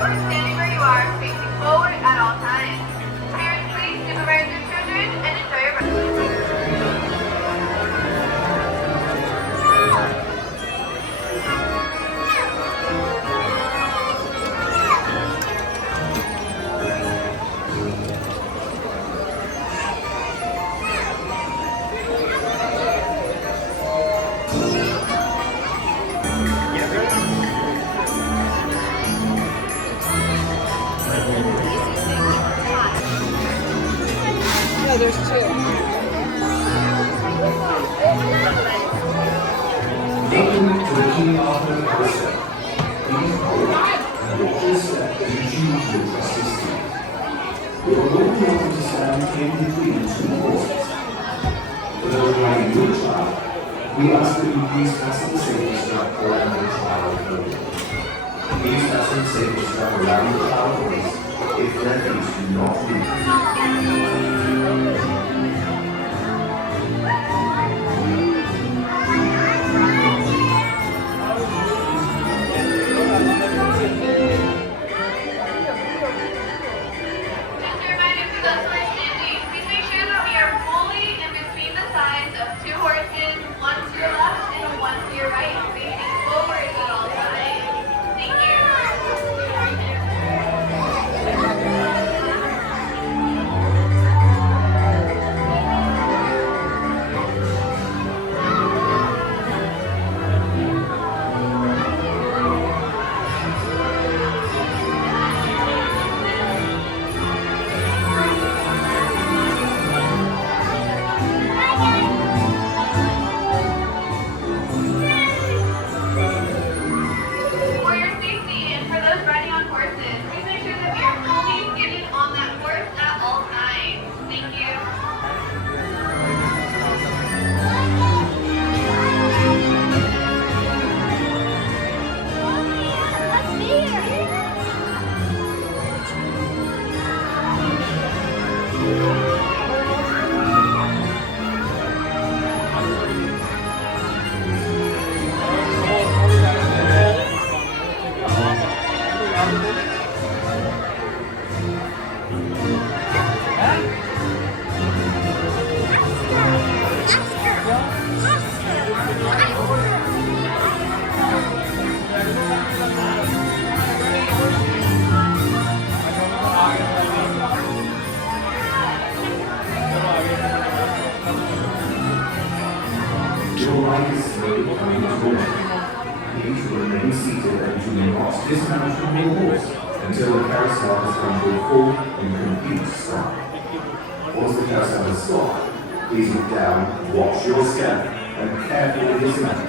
or standing where you are, facing forward at all times. Parents, please supervise your children and enjoy your ride. Yeah, there's two. Welcome to the King Arthur Carrousel. Please hold and watch your step as you choose your trusted seat. You are more welcome to stand in between two horses. For those riding your child, we ask that you please fasten the safety strap around your child only. Please fasten the safety strap around your child's waist if their feet do not move. Just a reminder for those who are standing, please make sure that we are fully in between the sides of two horses, one to your left and one to your right, facing forward at all times. Thank you. For your safety and for those riding on horses, please make sure that we are fully sitting on that horse at all times. Thank you. Your ride is slowly coming to an end. Please remain seated and do not dismount from your horse until the carousel has come to a full and complete stop. Once the carousel has stopped, please look down, watch your step, and carefully dismount.